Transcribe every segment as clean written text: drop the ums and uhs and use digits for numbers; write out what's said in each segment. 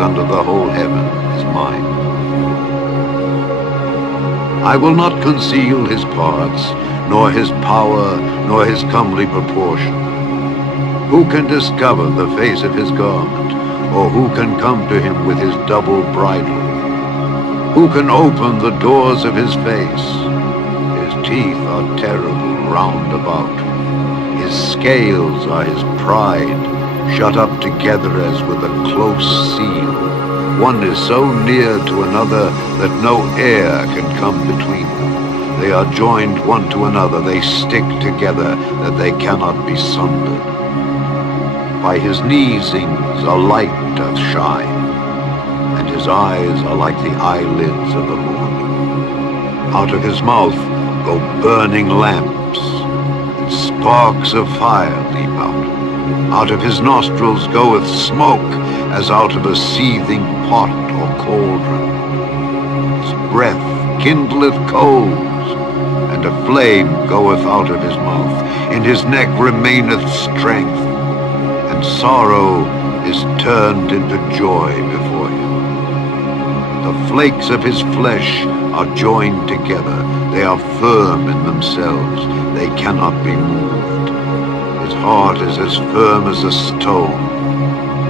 under the whole heaven is mine. I will not conceal his parts, nor his power, nor his comely proportion. Who can discover the face of his garment, or who can come to him with his double bridle? Who can open the doors of his face? His teeth are terrible round about. His scales are his pride, shut up together as with a close seal. One is so near to another that no air can come between them. They are joined one to another, they stick together, that they cannot be sundered. By his sneezings a light doth shine, and his eyes are like the eyelids of the morning. Out of his mouth go burning lamps, and sparks of fire leap out. Out of his nostrils goeth smoke, as out of a seething pot or cauldron. His breath kindleth coals, and a flame goeth out of his mouth. In his neck remaineth strength, and sorrow is turned into joy before him. The flakes of his flesh are joined together. They are firm in themselves. They cannot be moved. His heart is as firm as a stone,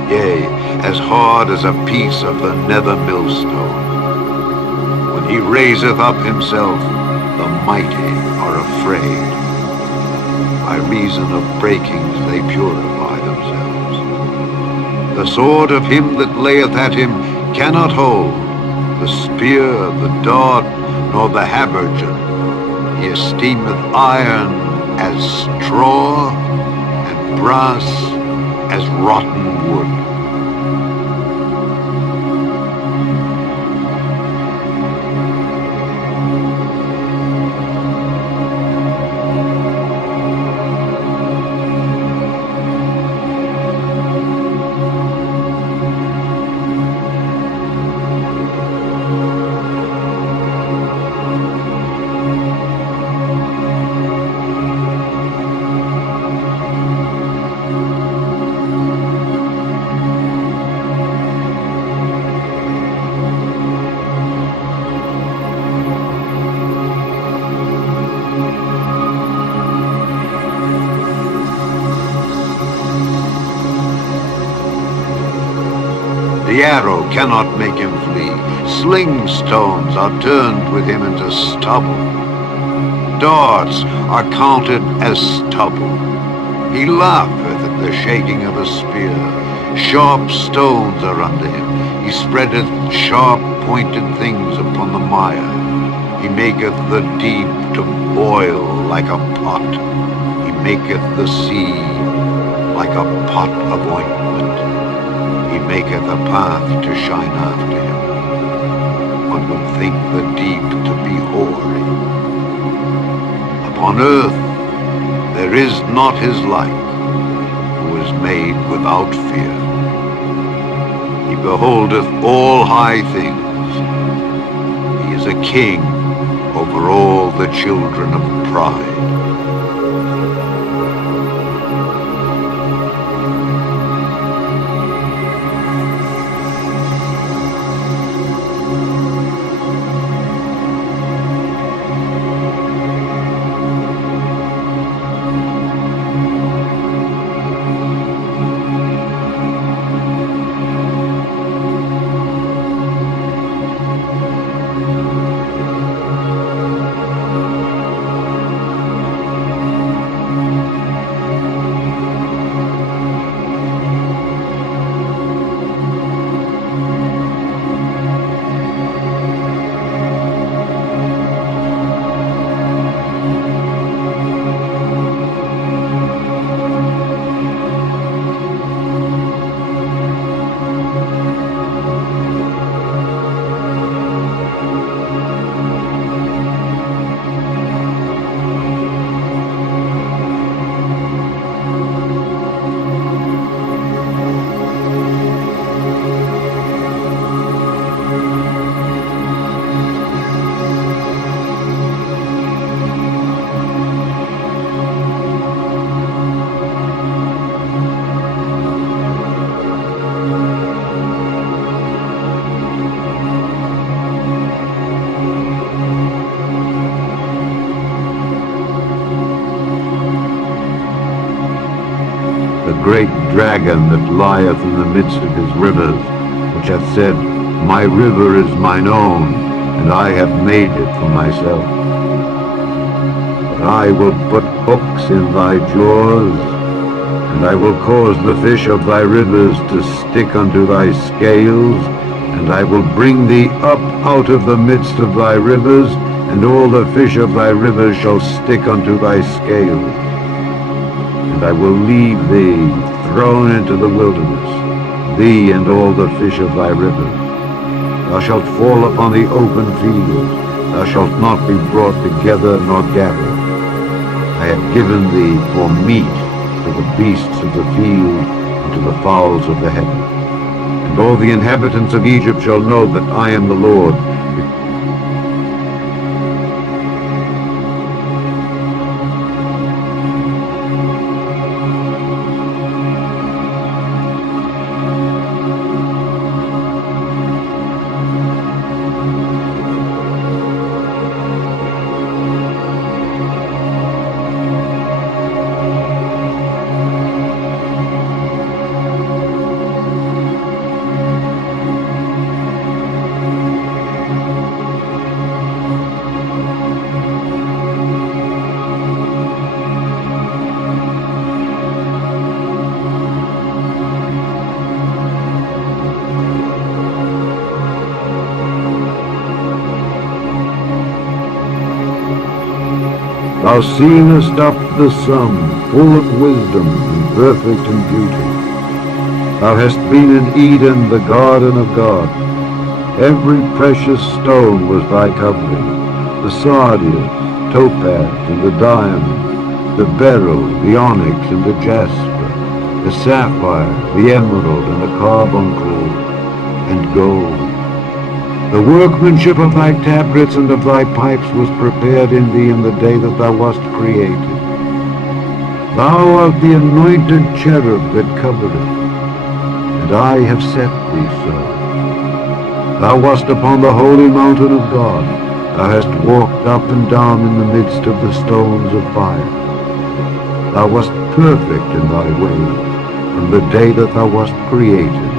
yea, as hard as a piece of the nether millstone. When he raiseth up himself, the mighty are afraid. By reason of breakings they purify themselves. The sword of him that layeth at him cannot hold, the spear, the dart, nor the habergeon. He esteemeth iron as straw, and brass as rotten wood. The arrow cannot make him flee. Sling stones are turned with him into stubble. Darts are counted as stubble. He laugheth at the shaking of a spear. Sharp stones are under him. He spreadeth sharp pointed things upon the mire. He maketh the deep to boil like a pot. He maketh the sea like a pot of ointment. He maketh a path to shine after him. One would think the deep to be hoary. Upon earth there is not his like, who is made without fear. He beholdeth all high things. He is a king over all the children of pride. great dragon that lieth in the midst of his rivers, which hath said, My river is mine own, and I have made it for myself. But I will put hooks in thy jaws, and I will cause the fish of thy rivers to stick unto thy scales, and I will bring thee up out of the midst of thy rivers, and all the fish of thy rivers shall stick unto thy scales. And I will leave thee thrown into the wilderness, thee and all the fish of thy rivers. Thou shalt fall upon the open field, thou shalt not be brought together nor gathered. I have given thee for meat to the beasts of the field, and to the fowls of the heaven. And all the inhabitants of Egypt shall know that I am the Lord. Thou seest up the sum, full of wisdom and perfect in beauty. Thou hast been in Eden, the garden of God. Every precious stone was thy covering, the sardius, topaz, and the diamond, the beryl, the onyx, and the jasper, the sapphire, the emerald, and the carbuncle, and gold. The workmanship of thy tabrets and of thy pipes was prepared in thee in the day that thou wast created. Thou art the anointed cherub that covereth, and I have set thee so. Thou wast upon the holy mountain of God. Thou hast walked up and down in the midst of the stones of fire. Thou wast perfect in thy ways from the day that thou wast created,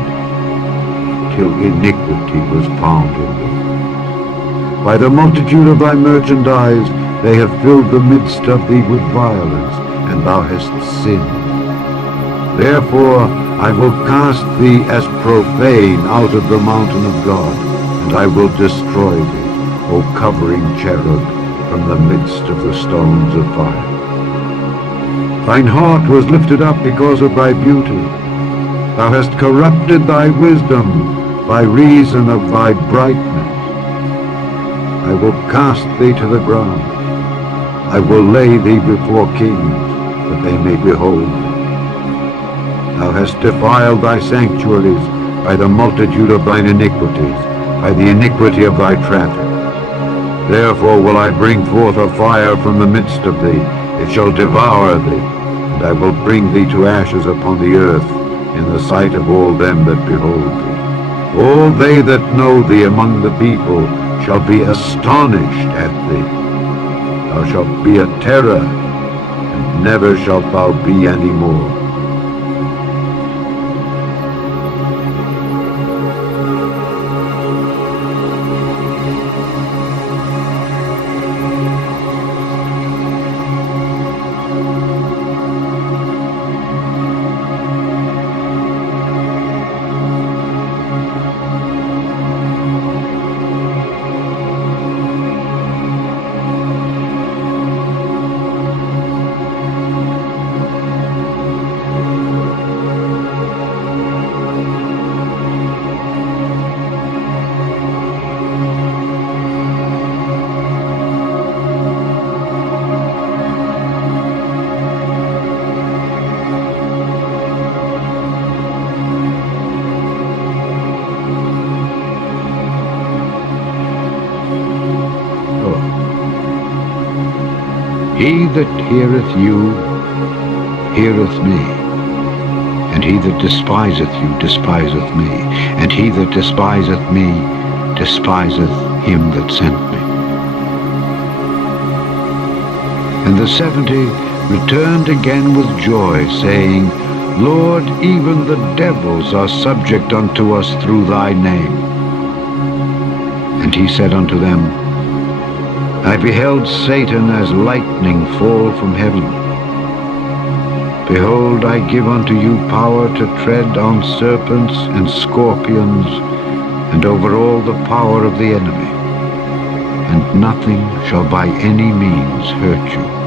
till iniquity was found in thee. By the multitude of thy merchandise they have filled the midst of thee with violence, and thou hast sinned. Therefore I will cast thee as profane out of the mountain of God, and I will destroy thee, O covering cherub, from the midst of the stones of fire. Thine heart was lifted up because of thy beauty. Thou hast corrupted thy wisdom by reason of thy brightness. I will cast thee to the ground. I will lay thee before kings, that they may behold thee. Thou hast defiled thy sanctuaries by the multitude of thine iniquities, by the iniquity of thy traffic. Therefore will I bring forth a fire from the midst of thee, it shall devour thee, and I will bring thee to ashes upon the earth, in the sight of all them that behold thee. All they that know thee among the people shall be astonished at thee. Thou shalt be a terror, and never shalt thou be any more. He that heareth you heareth me, and he that despiseth you despiseth me, and he that despiseth me despiseth him that sent me. And the 70 returned again with joy, saying, Lord, even the devils are subject unto us through thy name. And he said unto them, I beheld Satan as lightning fall from heaven. Behold, I give unto you power to tread on serpents and scorpions, and over all the power of the enemy, and nothing shall by any means hurt you.